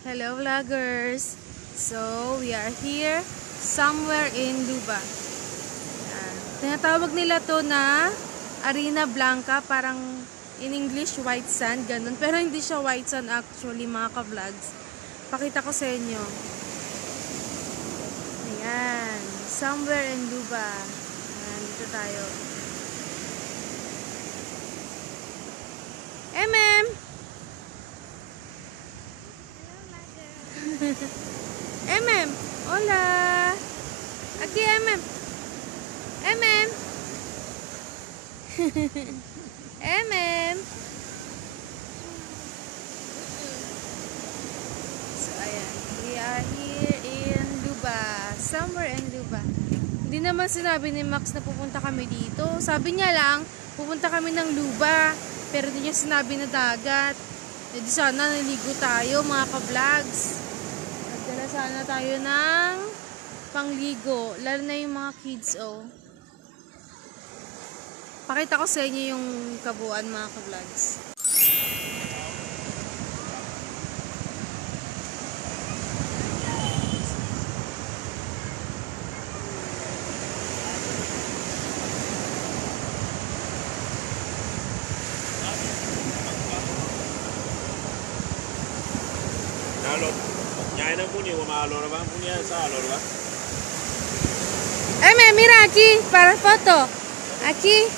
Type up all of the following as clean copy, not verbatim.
Hello vloggers! So, we are here somewhere in Luba. Tinatawag nila to na Arena Blanca, parang in English white sand, ganun. Pero hindi siya white sand actually mga ka-vlogs. Pakita ko sa inyo. Ayan, somewhere in Luba. Ayan, dito tayo. MM! MM! Hola! Aquí MM! MM! MM! So, ayan. We are here in Luba. Somewhere in Luba. Hindi naman sinabi ni Max na pupunta kami dito. Sabi niya lang, pupunta kami ng Luba. Pero hindi niya sinabi na dagat. E di sana naligo tayo mga ka-vlogs. Nagdala sana tayo ng pangligo. Lalo na yung mga kids, oh. Pakita ko sa inyo yung kabuuan mga ka-vlogs. Mira aquí para foto. Aquí.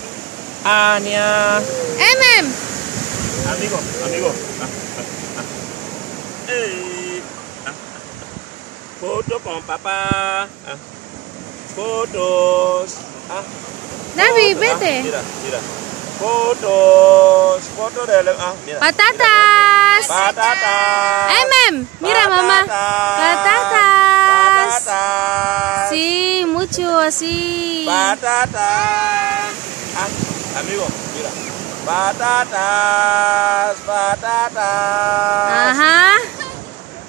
Ania. Amigo. Foto con papá. Fotos. Nabi, vete. Mira. Fotos. Foto de mira. Patatas. Patatas. Mira mamá. Patatas. Sí, mucho así. Patatas. Amigo, mira. Patatas. Ajá.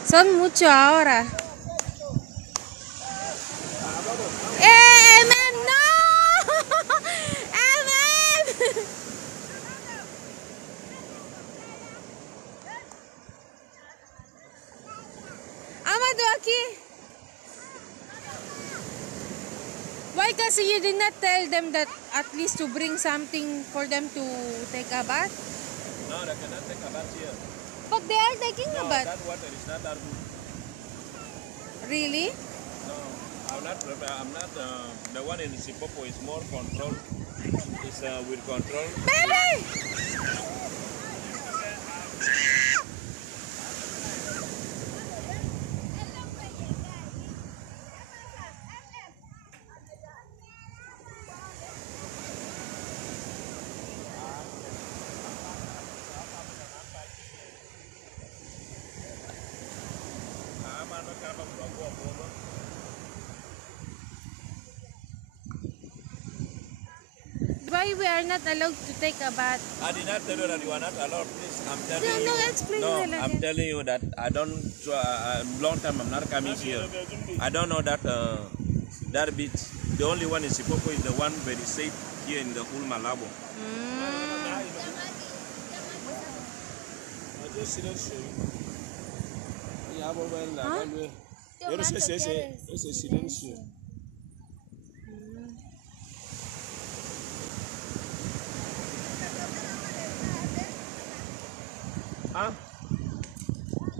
Son mucho ahora. No. Amado aquí. Why kasi you did not tell them that at least to bring something for them to take a bath? No, they cannot take a bath here. But they are taking a bath. That water is not that good. Really? No, I'm not. The one in Sipopo is more controlled. It's with control. Baby! Why we are not allowed to take a bath? I did not tell you that you are not allowed. Please, I'm telling you. No, explain. I'm telling you that I don't. Long time I'm not coming here. I don't know that that beach. The only one in Sipopo is the one very safe here in the whole Malabo.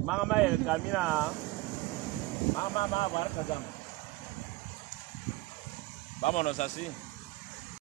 Mama camina. Mama, vámonos así.